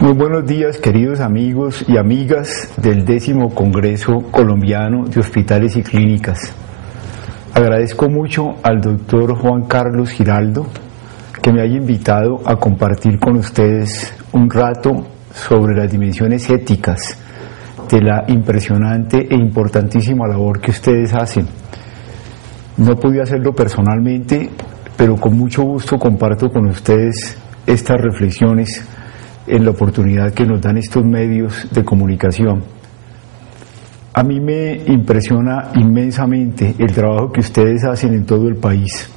Muy buenos días, queridos amigos y amigas del 10º Congreso Colombiano de Hospitales y Clínicas. Agradezco mucho al doctor Juan Carlos Giraldo que me haya invitado a compartir con ustedes un rato sobre las dimensiones éticas de la impresionante e importantísima labor que ustedes hacen. No pude hacerlo personalmente, pero con mucho gusto comparto con ustedes estas reflexiones en la oportunidad que nos dan estos medios de comunicación. A mí me impresiona inmensamente el trabajo que ustedes hacen en todo el país.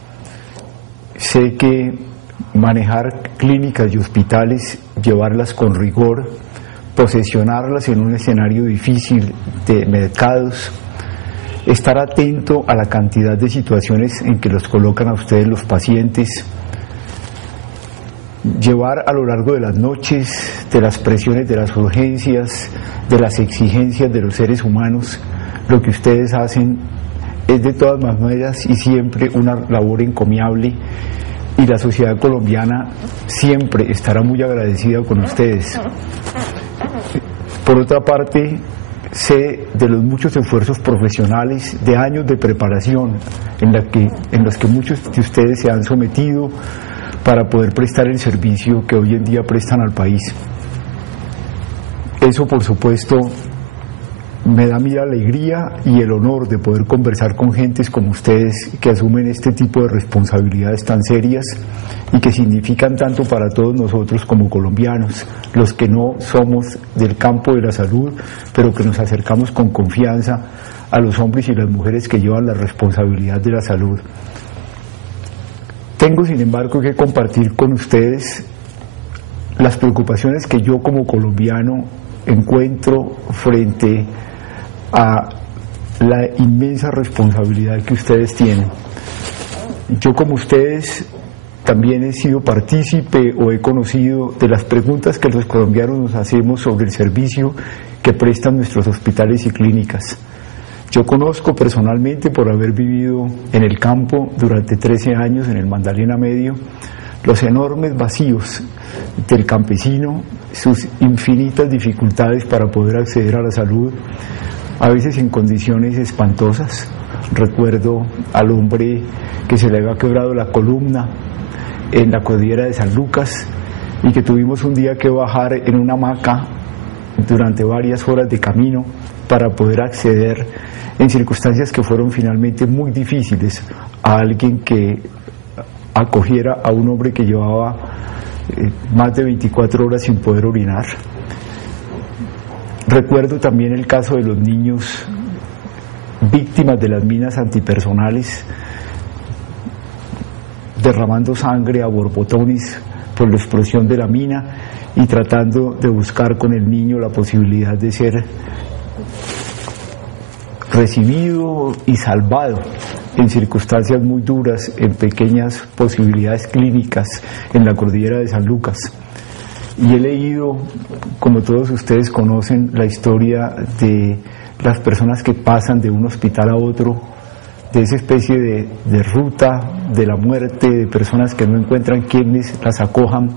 Sé que manejar clínicas y hospitales, llevarlas con rigor, posesionarlas en un escenario difícil de mercados, estar atento a la cantidad de situaciones en que los colocan a ustedes los pacientes, llevar a lo largo de las noches, de las presiones de las urgencias, de las exigencias de los seres humanos, lo que ustedes hacen es de todas maneras y siempre una labor encomiable, y la sociedad colombiana siempre estará muy agradecida con ustedes. Por otra parte, sé de los muchos esfuerzos profesionales, de años de preparación en los que muchos de ustedes se han sometido para poder prestar el servicio que hoy en día prestan al país. Eso, por supuesto, me da a mí la alegría y el honor de poder conversar con gentes como ustedes que asumen este tipo de responsabilidades tan serias y que significan tanto para todos nosotros como colombianos, los que no somos del campo de la salud, pero que nos acercamos con confianza a los hombres y las mujeres que llevan la responsabilidad de la salud. Tengo, sin embargo, que compartir con ustedes las preocupaciones que yo como colombiano encuentro frente a la inmensa responsabilidad que ustedes tienen. Yo, como ustedes, también he sido partícipe o he conocido de las preguntas que los colombianos nos hacemos sobre el servicio que prestan nuestros hospitales y clínicas. Yo conozco personalmente, por haber vivido en el campo durante 13 años en el Magdalena Medio, los enormes vacíos del campesino, sus infinitas dificultades para poder acceder a la salud, a veces en condiciones espantosas. Recuerdo al hombre que se le había quebrado la columna en la cordillera de San Lucas y que tuvimos un día que bajar en una hamaca durante varias horas de camino para poder acceder, en circunstancias que fueron finalmente muy difíciles, a alguien que acogiera a un hombre que llevaba más de 24 horas sin poder orinar. Recuerdo también el caso de los niños víctimas de las minas antipersonales, derramando sangre a borbotones por la explosión de la mina y tratando de buscar con el niño la posibilidad de ser recibido y salvado en circunstancias muy duras, en pequeñas posibilidades clínicas en la cordillera de San Lucas. Y he leído, como todos ustedes conocen, la historia de las personas que pasan de un hospital a otro, de esa especie de ruta de la muerte, de personas que no encuentran quienes las acojan.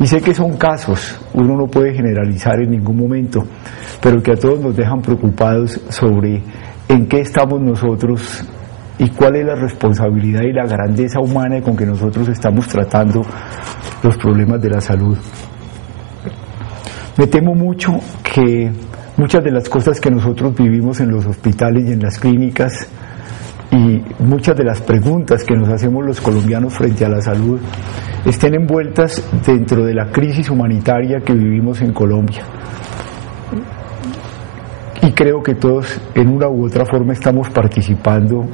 Y sé que son casos, uno no puede generalizar en ningún momento, pero que a todos nos dejan preocupados sobre en qué estamos nosotros y cuál es la responsabilidad y la grandeza humana con que nosotros estamos tratando los problemas de la salud. Me temo mucho que muchas de las cosas que nosotros vivimos en los hospitales y en las clínicas y muchas de las preguntas que nos hacemos los colombianos frente a la salud estén envueltas dentro de la crisis humanitaria que vivimos en Colombia. Y creo que todos, en una u otra forma, estamos participando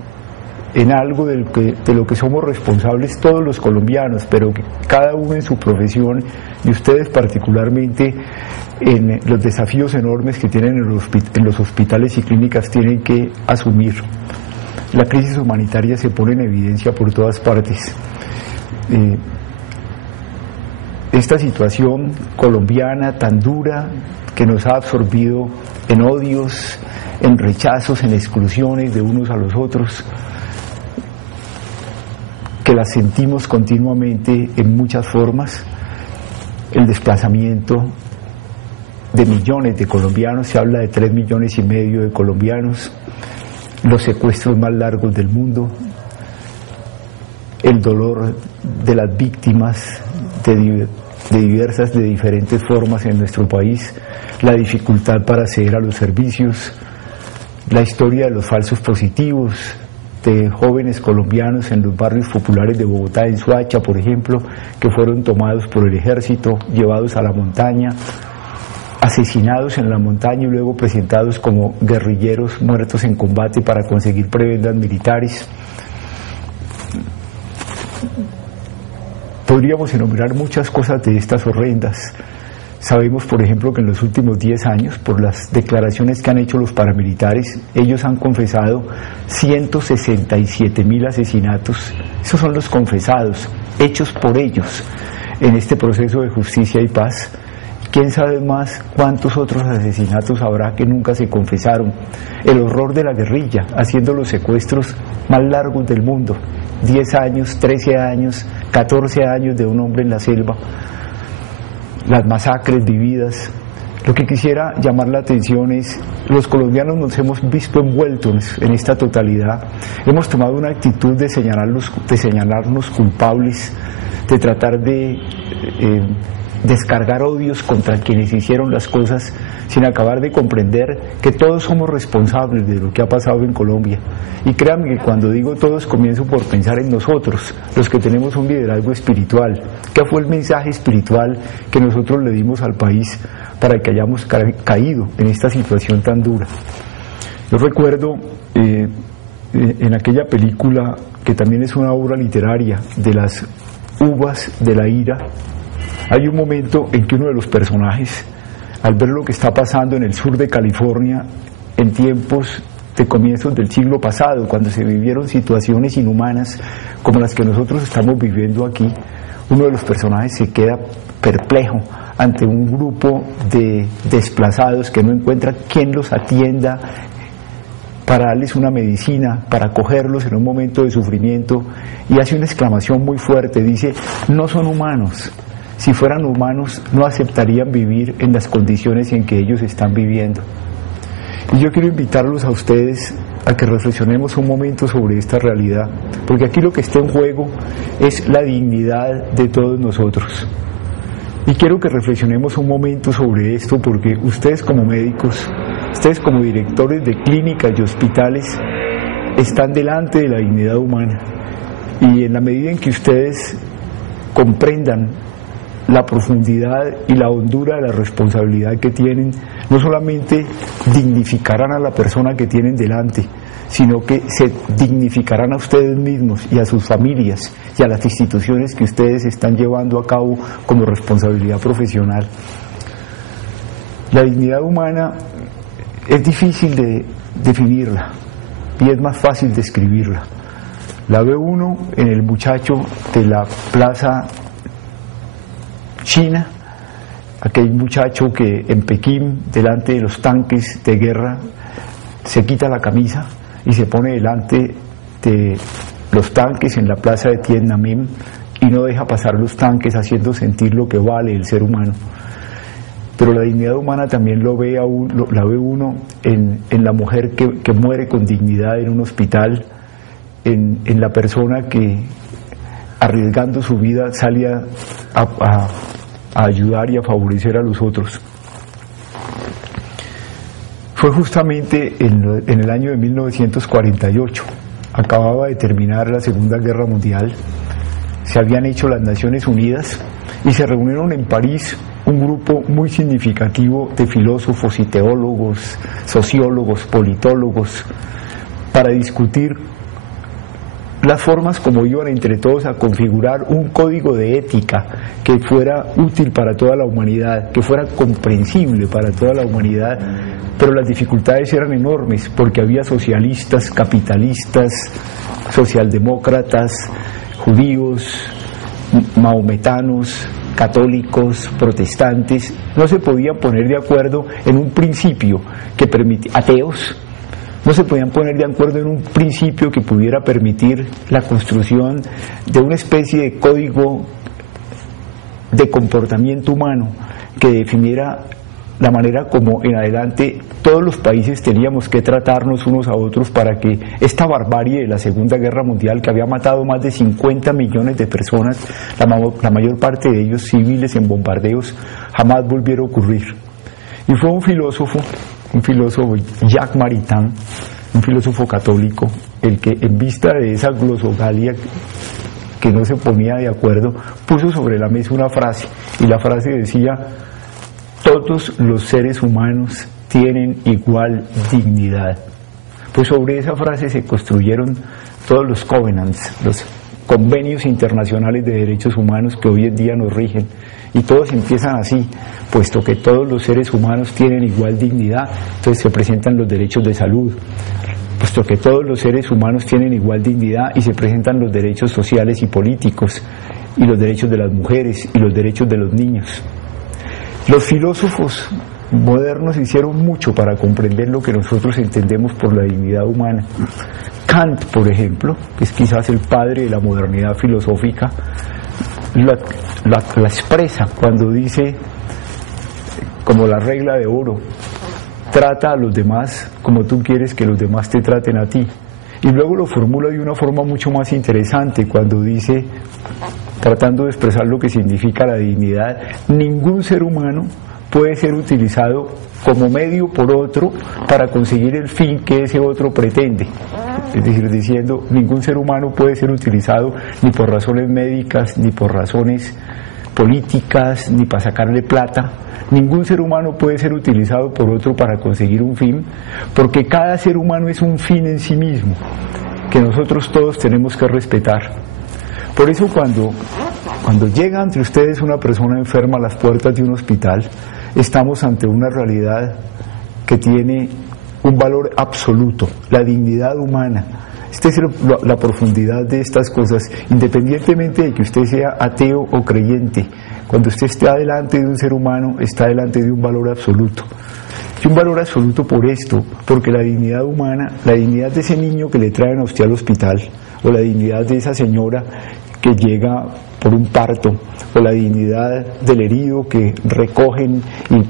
en algo de lo que somos responsables todos los colombianos, pero que cada uno en su profesión, y ustedes particularmente en los desafíos enormes que tienen en los hospitales y clínicas, tienen que asumir. La crisis humanitaria se pone en evidencia por todas partes. Esta situación colombiana tan dura, que nos ha absorbido en odios, en rechazos, en exclusiones de unos a los otros, que las sentimos continuamente en muchas formas, el desplazamiento, de millones de colombianos, se habla de 3,5 millones de colombianos, los secuestros más largos del mundo, el dolor de las víctimas de diferentes formas en nuestro país, la dificultad para acceder a los servicios, la historia de los falsos positivos, de jóvenes colombianos en los barrios populares de Bogotá, en Soacha, por ejemplo, que fueron tomados por el ejército, llevados a la montaña, asesinados en la montaña y luego presentados como guerrilleros muertos en combate para conseguir prebendas militares. Podríamos enumerar muchas cosas de estas horrendas. Sabemos, por ejemplo, que en los últimos 10 años, por las declaraciones que han hecho los paramilitares, ellos han confesado 167.000 asesinatos. Esos son los confesados, hechos por ellos en este proceso de justicia y paz. ¿Quién sabe más cuántos otros asesinatos habrá que nunca se confesaron? El horror de la guerrilla, haciendo los secuestros más largos del mundo. 10 años, 13 años, 14 años de un hombre en la selva. Las masacres vividas. Lo que quisiera llamar la atención es, los colombianos nos hemos visto envueltos en esta totalidad, hemos tomado una actitud de señalarnos culpables, de tratar de descargar odios contra quienes hicieron las cosas, sin acabar de comprender que todos somos responsables de lo que ha pasado en Colombia. Y créanme que cuando digo todos, comienzo por pensar en nosotros, los que tenemos un liderazgo espiritual. ¿Qué fue el mensaje espiritual que nosotros le dimos al país para que hayamos caído en esta situación tan dura? Yo recuerdo en aquella película, que también es una obra literaria, de las uvas de la ira, hay un momento en que uno de los personajes, al ver lo que está pasando en el sur de California, en tiempos de comienzos del siglo pasado, cuando se vivieron situaciones inhumanas como las que nosotros estamos viviendo aquí, uno de los personajes se queda perplejo ante un grupo de desplazados que no encuentra quien los atienda para darles una medicina, para acogerlos en un momento de sufrimiento, y hace una exclamación muy fuerte, dice: no son humanos. Si fueran humanos, no aceptarían vivir en las condiciones en que ellos están viviendo. Y yo quiero invitarlos a ustedes a que reflexionemos un momento sobre esta realidad, porque aquí lo que está en juego es la dignidad de todos nosotros. Y quiero que reflexionemos un momento sobre esto, porque ustedes como médicos, ustedes como directores de clínicas y hospitales, están delante de la dignidad humana. Y en la medida en que ustedes comprendan la profundidad y la hondura de la responsabilidad que tienen, no solamente dignificarán a la persona que tienen delante, sino que se dignificarán a ustedes mismos y a sus familias y a las instituciones que ustedes están llevando a cabo como responsabilidad profesional. La dignidad humana es difícil de definirla y es más fácil describirla. La ve uno en el muchacho de la plaza China, aquel muchacho que en Pekín, delante de los tanques de guerra, se quita la camisa y se pone delante de los tanques en la plaza de Tiananmen y no deja pasar los tanques, haciendo sentir lo que vale el ser humano. Pero la dignidad humana también la ve uno en la mujer que muere con dignidad en un hospital, en la persona que, arriesgando su vida, sale a ayudar y a favorecer a los otros. Fue justamente en el año de 1948, acababa de terminar la Segunda Guerra Mundial, se habían hecho las Naciones Unidas y se reunieron en París un grupo muy significativo de filósofos y teólogos, sociólogos, politólogos, para discutir las formas como iban entre todos a configurar un código de ética que fuera útil para toda la humanidad, que fuera comprensible para toda la humanidad, pero las dificultades eran enormes porque había socialistas, capitalistas, socialdemócratas, judíos, mahometanos, católicos, protestantes. No se podían poner de acuerdo en un principio que permitía, ateos, no se podían poner de acuerdo en un principio que pudiera permitir la construcción de una especie de código de comportamiento humano que definiera la manera como en adelante todos los países teníamos que tratarnos unos a otros para que esta barbarie de la Segunda Guerra Mundial, que había matado más de 50 millones de personas, la mayor parte de ellos civiles en bombardeos, jamás volviera a ocurrir. Y fue un filósofo, Jacques Maritain, un filósofo católico, el que en vista de esa glosogalia que no se ponía de acuerdo, puso sobre la mesa una frase, y la frase decía: todos los seres humanos tienen igual dignidad. Pues sobre esa frase se construyeron todos los covenants, los convenios internacionales de derechos humanos que hoy en día nos rigen, y todos empiezan así: puesto que todos los seres humanos tienen igual dignidad, entonces se presentan los derechos de salud. Puesto que todos los seres humanos tienen igual dignidad, y se presentan los derechos sociales y políticos, y los derechos de las mujeres y los derechos de los niños. Los filósofos modernos hicieron mucho para comprender lo que nosotros entendemos por la dignidad humana. Kant, por ejemplo, que es quizás el padre de la modernidad filosófica, la expresa cuando dice, como la regla de oro: trata a los demás como tú quieres que los demás te traten a ti. Y luego lo formula de una forma mucho más interesante cuando dice, tratando de expresar lo que significa la dignidad: ningún ser humano puede ser utilizado como medio por otro para conseguir el fin que ese otro pretende. Es decir, diciendo, ningún ser humano puede ser utilizado ni por razones médicas, ni por razones políticas, ni para sacarle plata. Ningún ser humano puede ser utilizado por otro para conseguir un fin, porque cada ser humano es un fin en sí mismo, que nosotros todos tenemos que respetar. Por eso cuando llega ante ustedes una persona enferma a las puertas de un hospital, estamos ante una realidad que tiene un valor absoluto, la dignidad humana. Esta es la profundidad de estas cosas, independientemente de que usted sea ateo o creyente. Cuando usted está delante de un ser humano, está delante de un valor absoluto. Y un valor absoluto por esto, porque la dignidad humana, la dignidad de ese niño que le traen a usted al hospital, o la dignidad de esa señora que llega por un parto, o la dignidad del herido que recogen y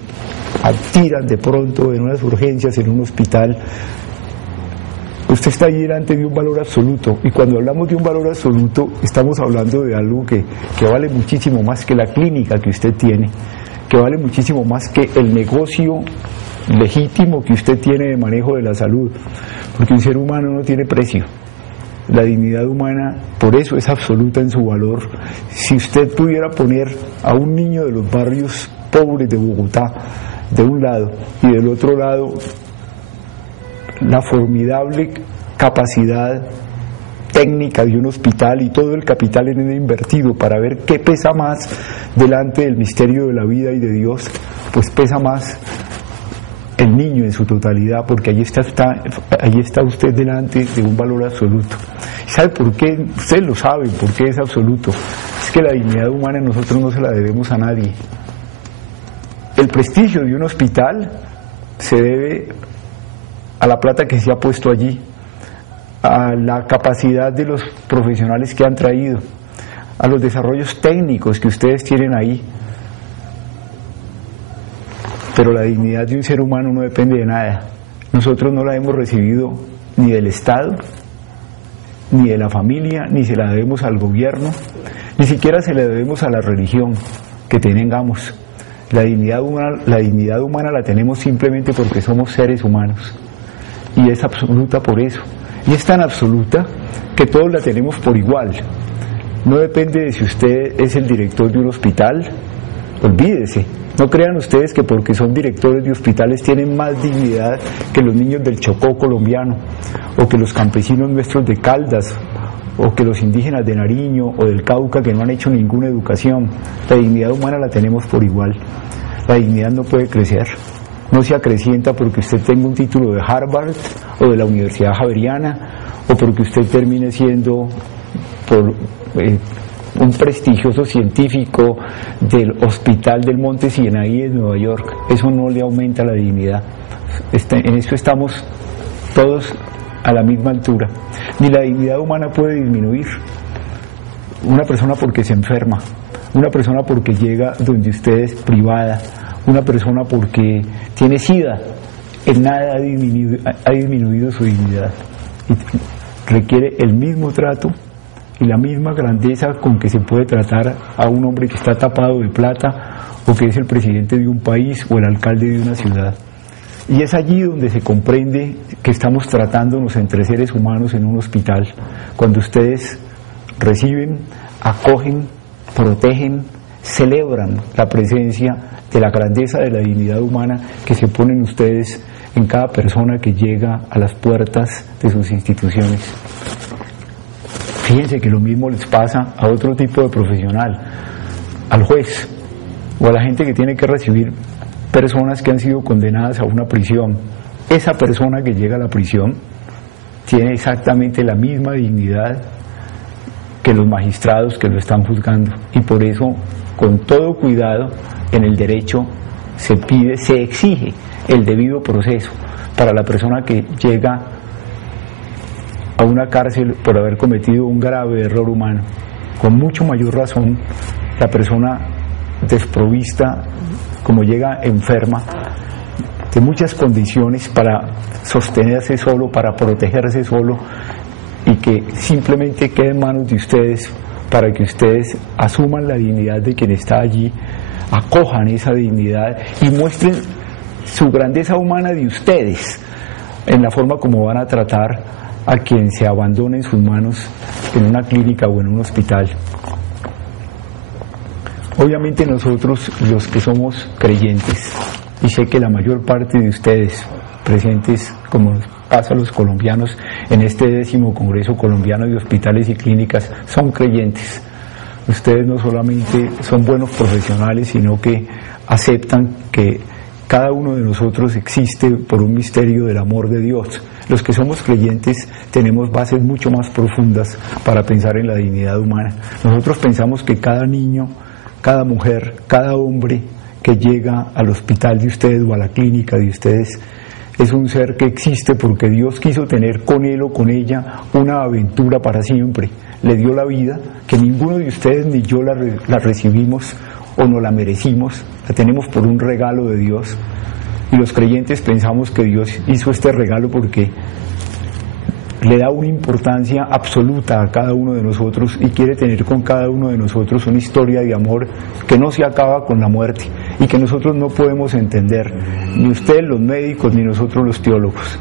tiran de pronto en unas urgencias en un hospital, usted está allí delante de un valor absoluto. Y cuando hablamos de un valor absoluto, estamos hablando de algo que vale muchísimo más que la clínica que usted tiene, que vale muchísimo más que el negocio legítimo que usted tiene de manejo de la salud, porque un ser humano no tiene precio. La dignidad humana, por eso, es absoluta en su valor. Si usted pudiera poner a un niño de los barrios pobres de Bogotá de un lado y del otro lado la formidable capacidad técnica de un hospital y todo el capital en él invertido para ver qué pesa más delante del misterio de la vida y de Dios, pues pesa más el niño en su totalidad, porque allí está usted delante de un valor absoluto. ¿Sabe por qué? Usted lo sabe, por qué es absoluto. Es que la dignidad humana nosotros no se la debemos a nadie. El prestigio de un hospital se debe a la plata que se ha puesto allí, a la capacidad de los profesionales que han traído, a los desarrollos técnicos que ustedes tienen ahí. Pero la dignidad de un ser humano no depende de nada. Nosotros no la hemos recibido ni del Estado, ni de la familia, ni se la debemos al gobierno, ni siquiera se la debemos a la religión que tengamos. La dignidad humana la tenemos simplemente porque somos seres humanos. Y es absoluta por eso. Y es tan absoluta que todos la tenemos por igual. No depende de si usted es el director de un hospital, olvídese. No crean ustedes que porque son directores de hospitales tienen más dignidad que los niños del Chocó colombiano, o que los campesinos nuestros de Caldas, o que los indígenas de Nariño o del Cauca que no han hecho ninguna educación. La dignidad humana la tenemos por igual. La dignidad no puede crecer, no se acrecienta porque usted tenga un título de Harvard o de la Universidad Javeriana, o porque usted termine siendo por un prestigioso científico del Hospital del Monte Sinaí en Nueva York. Eso no le aumenta la dignidad. En eso estamos todos a la misma altura. Ni la dignidad humana puede disminuir. Una persona porque se enferma, una persona porque llega donde usted es privada, una persona porque tiene SIDA, en nada ha disminuido su dignidad. Y requiere el mismo trato y la misma grandeza con que se puede tratar a un hombre que está tapado de plata o que es el presidente de un país o el alcalde de una ciudad. Y es allí donde se comprende que estamos tratándonos entre seres humanos en un hospital, cuando ustedes reciben, acogen, protegen, celebran la presencia de la grandeza de la dignidad humana que se ponen ustedes en cada persona que llega a las puertas de sus instituciones. Fíjense que lo mismo les pasa a otro tipo de profesional, al juez o a la gente que tiene que recibir personas que han sido condenadas a una prisión. Esa persona que llega a la prisión tiene exactamente la misma dignidad que los magistrados que lo están juzgando, y por eso, con todo cuidado, en el derecho se exige el debido proceso para la persona que llega a una cárcel por haber cometido un grave error humano. Con mucho mayor razón, la persona desprovista, como llega enferma, de muchas condiciones para sostenerse solo, para protegerse solo, y que simplemente quede en manos de ustedes para que ustedes asuman la dignidad de quien está allí, acojan esa dignidad y muestren su grandeza humana de ustedes en la forma como van a tratar a quien se abandone en sus manos en una clínica o en un hospital. Obviamente nosotros, los que somos creyentes, y sé que la mayor parte de ustedes presentes, como pasa a los colombianos en este 10º Congreso Colombiano de Hospitales y Clínicas, son creyentes. Ustedes no solamente son buenos profesionales, sino que aceptan que cada uno de nosotros existe por un misterio del amor de Dios. Los que somos creyentes tenemos bases mucho más profundas para pensar en la dignidad humana. Nosotros pensamos que cada niño, cada mujer, cada hombre que llega al hospital de ustedes o a la clínica de ustedes es un ser que existe porque Dios quiso tener con él o con ella una aventura para siempre. Le dio la vida, que ninguno de ustedes ni yo la recibimos o no la merecimos, la tenemos por un regalo de Dios. Y los creyentes pensamos que Dios hizo este regalo porque le da una importancia absoluta a cada uno de nosotros y quiere tener con cada uno de nosotros una historia de amor que no se acaba con la muerte y que nosotros no podemos entender, ni ustedes los médicos ni nosotros los teólogos.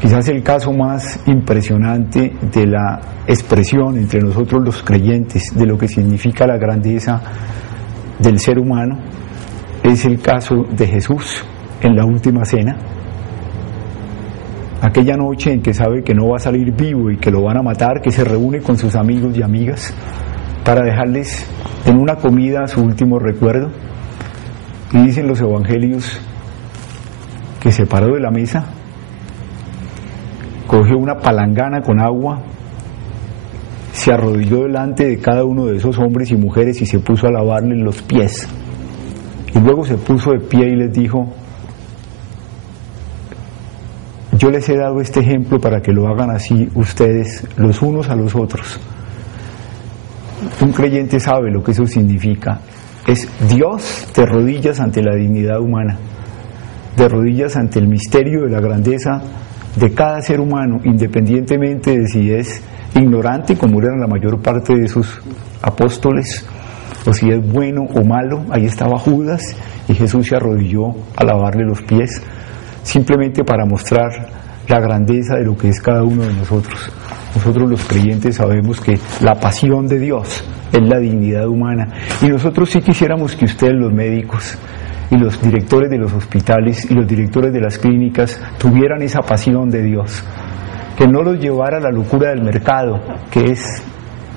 Quizás el caso más impresionante de la expresión entre nosotros los creyentes de lo que significa la grandeza del ser humano es el caso de Jesús en la última cena. Aquella noche en que sabe que no va a salir vivo y que lo van a matar, que se reúne con sus amigos y amigas para dejarles en una comida su último recuerdo. Y dicen los evangelios que se paró de la mesa, cogió una palangana con agua, se arrodilló delante de cada uno de esos hombres y mujeres y se puso a lavarles los pies. Y luego se puso de pie y les dijo: yo les he dado este ejemplo para que lo hagan así ustedes los unos a los otros. Un creyente sabe lo que eso significa. Es Dios de rodillas ante la dignidad humana, de rodillas ante el misterio de la grandeza de cada ser humano, independientemente de si es ignorante, como eran la mayor parte de sus apóstoles, o si es bueno o malo. Ahí estaba Judas y Jesús se arrodilló a lavarle los pies, simplemente para mostrar la grandeza de lo que es cada uno de nosotros. Nosotros los creyentes sabemos que la pasión de Dios es la dignidad humana, y nosotros sí quisiéramos que ustedes, los médicos y los directores de los hospitales y los directores de las clínicas, tuvieran esa pasión de Dios, que no los llevara a la locura del mercado, que es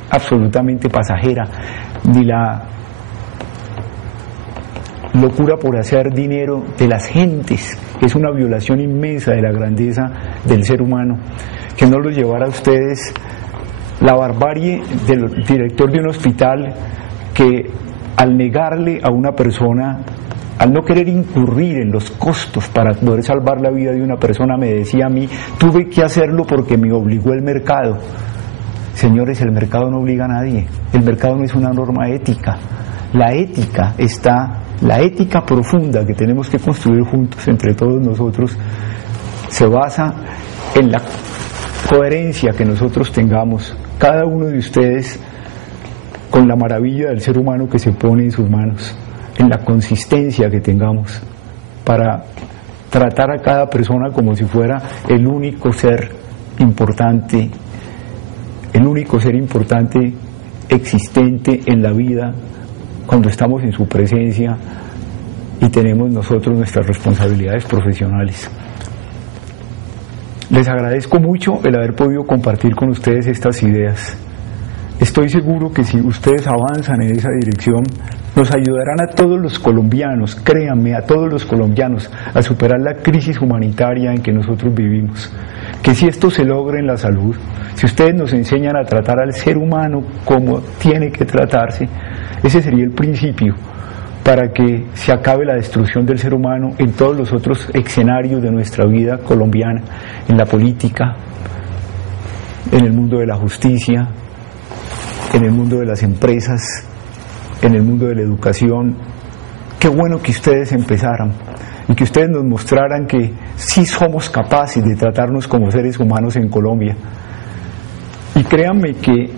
absolutamente pasajera, ni la locura por hacer dinero de las gentes, que es una violación inmensa de la grandeza del ser humano, que no los llevara a ustedes la barbarie del director de un hospital que, al negarle a una persona, al no querer incurrir en los costos para poder salvar la vida de una persona, me decía a mí: tuve que hacerlo porque me obligó el mercado. Señores, el mercado no obliga a nadie, el mercado no es una norma ética. La ética está La ética profunda que tenemos que construir juntos entre todos nosotros se basa en la coherencia que nosotros tengamos, cada uno de ustedes, con la maravilla del ser humano que se pone en sus manos, en la consistencia que tengamos para tratar a cada persona como si fuera el único ser importante, existente en la vida cuando estamos en su presencia y tenemos nosotros nuestras responsabilidades profesionales. Les agradezco mucho el haber podido compartir con ustedes estas ideas. Estoy seguro que si ustedes avanzan en esa dirección, nos ayudarán a todos los colombianos, créanme, a todos los colombianos, a superar la crisis humanitaria en que nosotros vivimos. Que si esto se logra en la salud, si ustedes nos enseñan a tratar al ser humano como tiene que tratarse, ese sería el principio para que se acabe la destrucción del ser humano en todos los otros escenarios de nuestra vida colombiana, en la política, en el mundo de la justicia, en el mundo de las empresas, en el mundo de la educación. Qué bueno que ustedes empezaran y que ustedes nos mostraran que sí somos capaces de tratarnos como seres humanos en Colombia. Y créanme que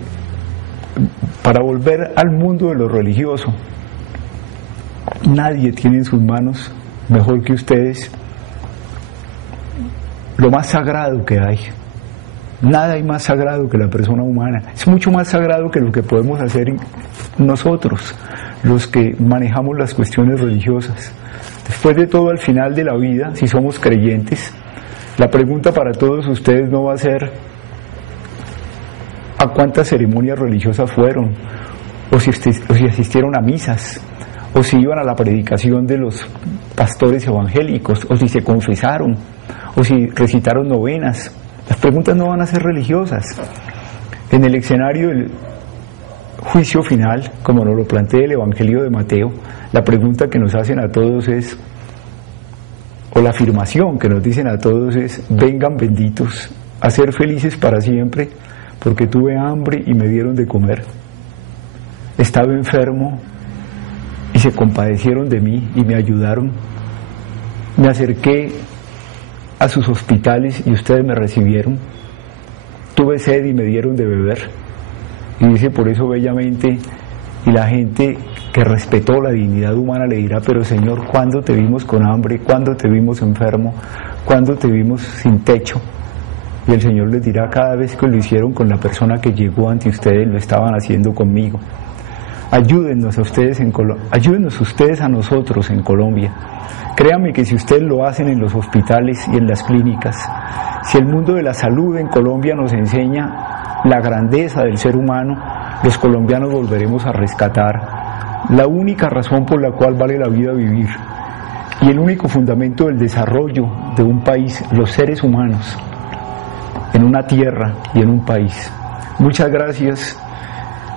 para volver al mundo de lo religioso, nadie tiene en sus manos mejor que ustedes lo más sagrado que hay. Nada hay más sagrado que la persona humana. Es mucho más sagrado que lo que podemos hacer nosotros, los que manejamos las cuestiones religiosas. Después de todo, al final de la vida, si somos creyentes, la pregunta para todos ustedes no va a ser a cuántas ceremonias religiosas fueron, o si asistieron a misas, o si iban a la predicación de los pastores evangélicos, o si se confesaron, o si recitaron novenas. Las preguntas no van a ser religiosas. En el escenario del juicio final, como nos lo plantea el Evangelio de Mateo, la pregunta que nos hacen a todos es, o la afirmación que nos dicen a todos es: vengan benditos a ser felices para siempre, porque tuve hambre y me dieron de comer, estaba enfermo y se compadecieron de mí y me ayudaron, me acerqué a sus hospitales y ustedes me recibieron, tuve sed y me dieron de beber. Y dice por eso bellamente, y la gente que respetó la dignidad humana le dirá: pero Señor, ¿cuándo te vimos con hambre? ¿Cuándo te vimos enfermo? ¿Cuándo te vimos sin techo? Y el Señor les dirá: cada vez que lo hicieron con la persona que llegó ante ustedes, lo estaban haciendo conmigo. Ayúdennos a ustedes ayúdennos ustedes a nosotros en Colombia. Créanme que si ustedes lo hacen en los hospitales y en las clínicas, si el mundo de la salud en Colombia nos enseña la grandeza del ser humano, los colombianos volveremos a rescatar la única razón por la cual vale la vida vivir y el único fundamento del desarrollo de un país, los seres humanos, en una tierra y en un país. Muchas gracias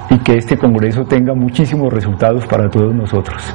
y que este congreso tenga muchísimos resultados para todos nosotros.